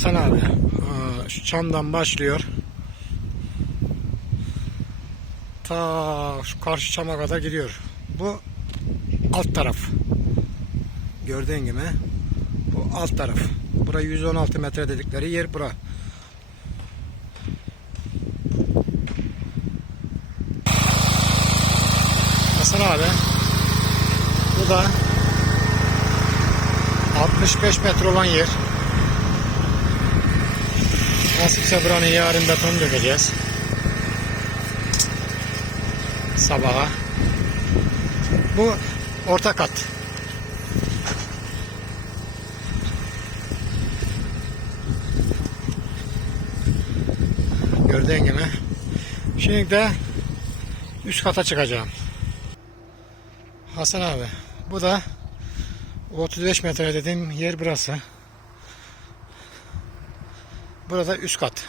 Hasan abi şu çamdan başlıyor. Ta şu karşı çama kadar gidiyor. Bu alt taraf. Gördüğün gibi bu alt taraf. Bura 116 metre dedikleri yer bura. Hasan abi bu da 65 metre olan yer. Nasipse buranın yarın beton dökeceğiz. Sabaha. Bu orta kat. Gördüğün gibi. Şimdi de üst kata çıkacağım. Hasan abi bu da 35 metre dediğim yer burası. Burada üst kat.